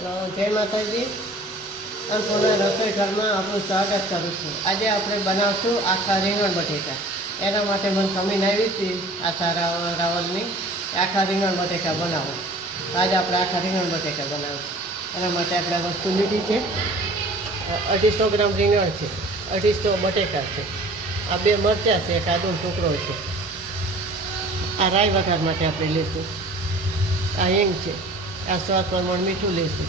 જય માતાજી, અન્નપૂર્ણા રસોઈ ઘરમાં આપણું સ્વાગત કરું છું. આજે આપણે બનાવશું આખા રીંગણ બટેકા. એના માટે મને જમીન આવી હતી આશા રાવલની આખા રીંગણ બટેકા બનાવો. આજે આપણે આખા રીંગણ બટેકા બનાવશું. એના માટે આપણે વસ્તુ લીધી છે. 250 ગ્રામ રીંગણ છે, 250 બટેકા છે, આ 2 મરચાં છે, એક આદુનો ટુકડો છે, આ રાઈ વઘાર માટે આપણે લઈશું, આ હિંગ છે, આ સ્વાદ પ્રમાણે મીઠું લઈશું,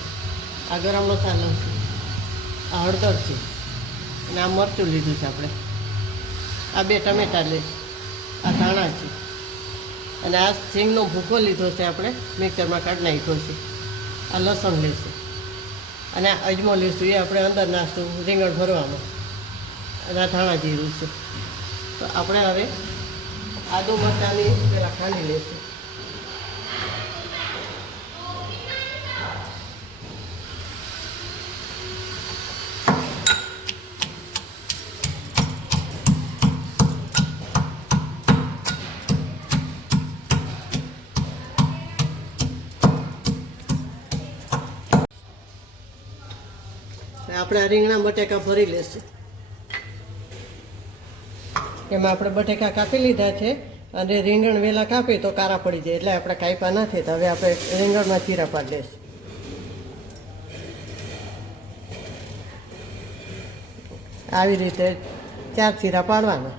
આ ગરમ મસાલો છે, આ હળદર છે, અને આ મરચું લીધું છે આપણે, આ 2 ટમેટાં લઈશું, આ ધાણા છે, અને આ સિંગનો ભૂકો લીધો છે આપણે મિક્સરમાં કાઢી નાખ્યો છે, આ લસણ લઈશું, અને આ અજમો લઈશું, એ આપણે અંદર નાખશું રીંગણ ભરવામાં, અને આ ધાણા જીરું છે. તો આપણે હવે આદુ મરચાંની પહેલાં ખાંડી લઈશું. આપણે આ રીંગણા બટેકા ભરી લઈશું. એમાં આપણે બટેકા કાપી લીધા છે, અને રીંગણ વહેલા કાપી તો કારા પડી જાય, એટલે આપણે કાપ્યા નથી. તો હવે આપણે રીંગણમાં ચીરા પાડી લઈશું. આવી રીતે 4 ચીરા પાડવાના.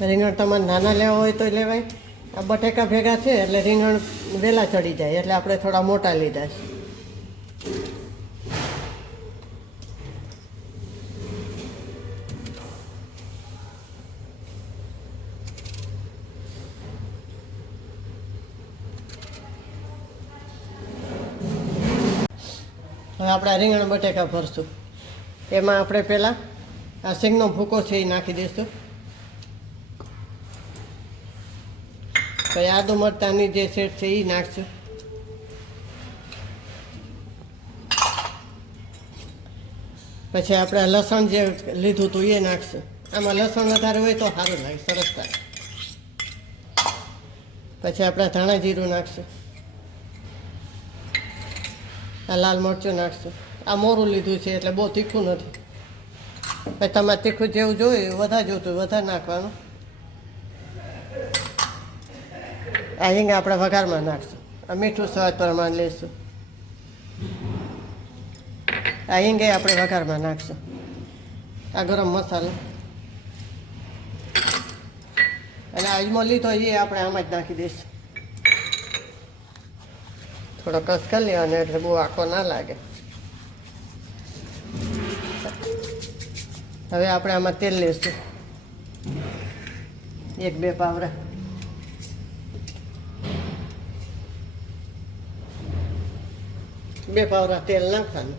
રીંગણ તમારે નાના લેવા હોય તો લેવાય. આ બટેકા ભેગા છે એટલે રીંગણ વહેલા ચડી જાય, એટલે આપણે થોડા મોટા લીધા છે. હવે આપણે રીંગણ બટેકા ભરશું. એમાં આપણે પહેલાં આ સિંગનો ભૂકો છે એ નાખી દઈશું. પછી આદુ મરચાંની જે સેટ છે એ નાખશું. પછી આપણે લસણ જે લીધું હતું એ નાખશું. આમાં લસણ વધારે હોય તો સારું લાગે, સરસ થાય. પછી આપણે ધાણા જીરું નાખશું. આ લાલ મરચું નાખશું. આ મોરું લીધું છે એટલે બહુ તીખું નથી. પછી તમારે તીખું જેવું જોયું વધારે જોતું વધારે નાખવાનું. આ હિંગ આપણે વઘારમાં નાખશું. આ મીઠું સ્વાદ પ્રમાણે લઈશું. આ હિંગે આપણે વઘારમાં નાખશું. આ ગરમ મસાલો અને અજમો લીધો એ આપણે આમાં જ નાખી દઈશું. થોડો કસ કરી લેવાનો એટલે બહુ આખો ના લાગે. હવે આપણે આમાં તેલ લઈશું, 1-2 પાવરા. બે પાવરા તેલ નાખવાનું.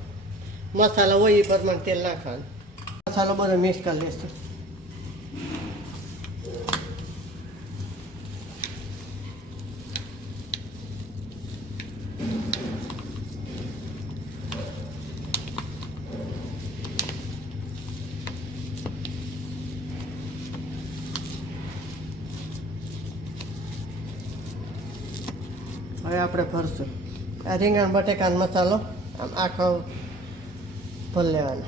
મસાલો હોય એ પ્રમાણે તેલ નાખવાનું. મસાલો બધો મિક્સ કરી લઈશું. હવે આપણે ભરશું. આ રીંગણ બટેકાનો મસાલો આમ આખો ભર લેવાનો.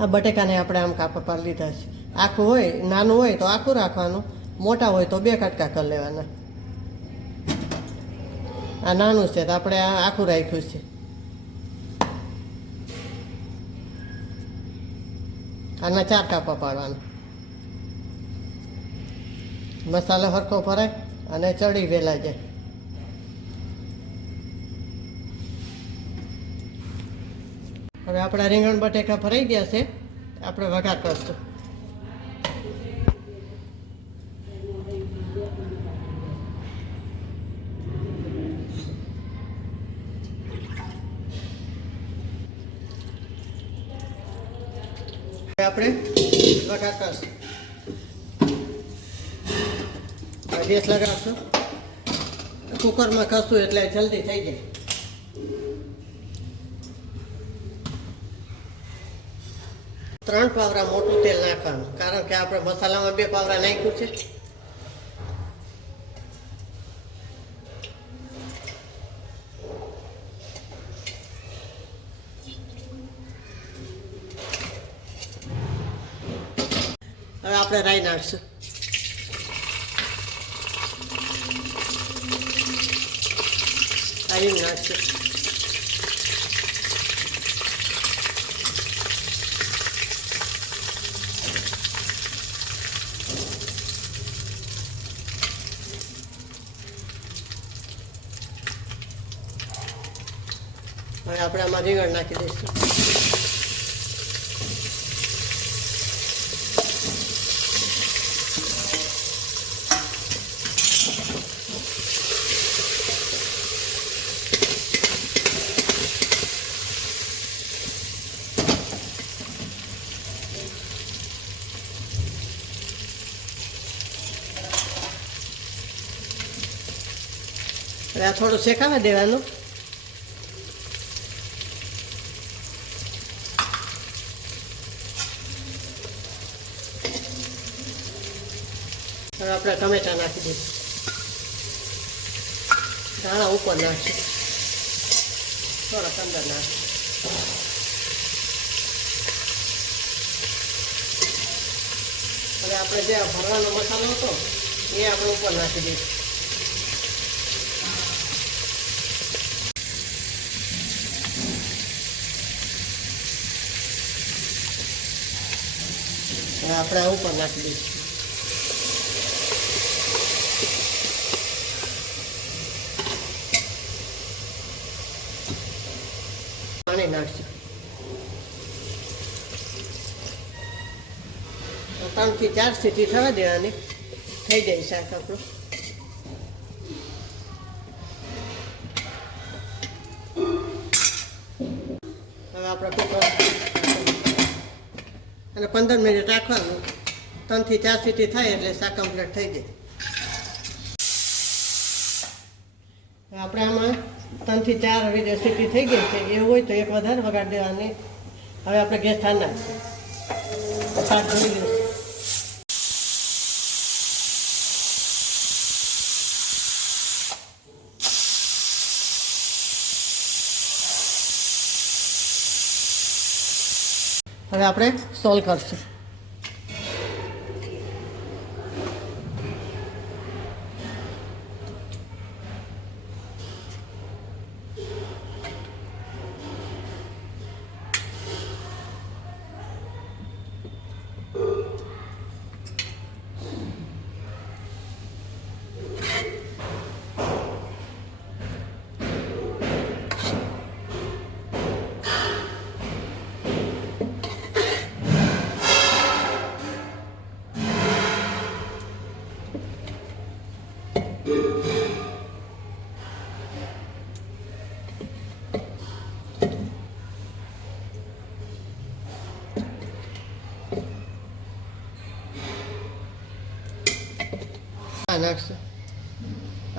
આ બટેકાને આપણે આમ કાપા પાડી લીધા છે. આખું હોય, નાનું હોય તો આખું રાખવાનું, મોટા હોય તો 2 કટકા કરી લેવાના. આ નાનું છે તો આપણે આ આખું રાખ્યું છે. આના 4 કાપા પાડવાના. મસાલો સરખો ભરાય અને ચડી વહેલા જાય. હવે આપણા રીંગણ બટેકા ભરાઈ ગયા છે. આપણે વઘાર કરશું. આપણે વઘાર કરશું. ગેસ લગાડશું. કુકરમાં કરશું એટલે જલ્દી થઈ જાય. ત્રણ પાવરા મોટું તેલ નાખવાનું, કારણ કે આપણે મસાલામાં 2 પાવરા નાખ્યું છે. હવે આપણે રાઈ નાખશું. રાઈ નાખશું. હવે આપણે આમાં રીંગણ નાખી દઈશું. હવે આ થોડું શેકાવા દેવાનું. હવે આપણે ટમેટા નાખી દઈશું. ધાણા ઉપર નાખીશું. થોડાક અંદર નાખીશું. હવે આપણે જે ભરવાનો મસાલો હતો એ આપણે ઉપર નાખી દઈશું. હવે આપણે આ ઉપર નાખી દઈશું. પાણી નાખશું. 3 થી 4 સીટી થવા દેવાની, થઈ જાય શાક આપણું. હવે આપણે કુકર અને 15 મિનિટ રાખવાનું. 3 થી 4 સીટી થાય એટલે શાક કમ્પ્લીટ થઈ જાય. આપણે આમાં 3 થી 4 સીટી થઈ ગઈ છે. એવું હોય તો એક વધારે વગાડી દેવાની. હવે આપણે ગેસ ઠાર નાખીશું. શાક ધોઈ લઈશું. હવે આપણે સોલ્વ કરશું. નાખશું.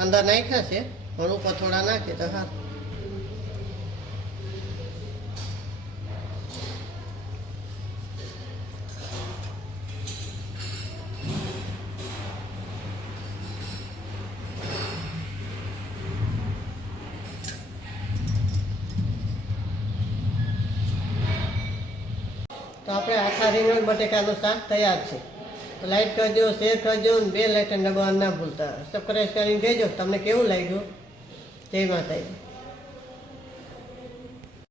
અંદર નાખ્યા છે પણ ઉપર થોડા નાખીએ તો હા. તો આપણે આખા રીંગણ બટેકાનું શાક તૈયાર છે. તો લાઈક કરજો, શેર કરજો અને બેલ આઇકન દબાવવાનું ના ભૂલતા. સબસ્ક્રાઈબ કરીને કહેજો તમને કેવું લાગ્યું. જય માતાજી.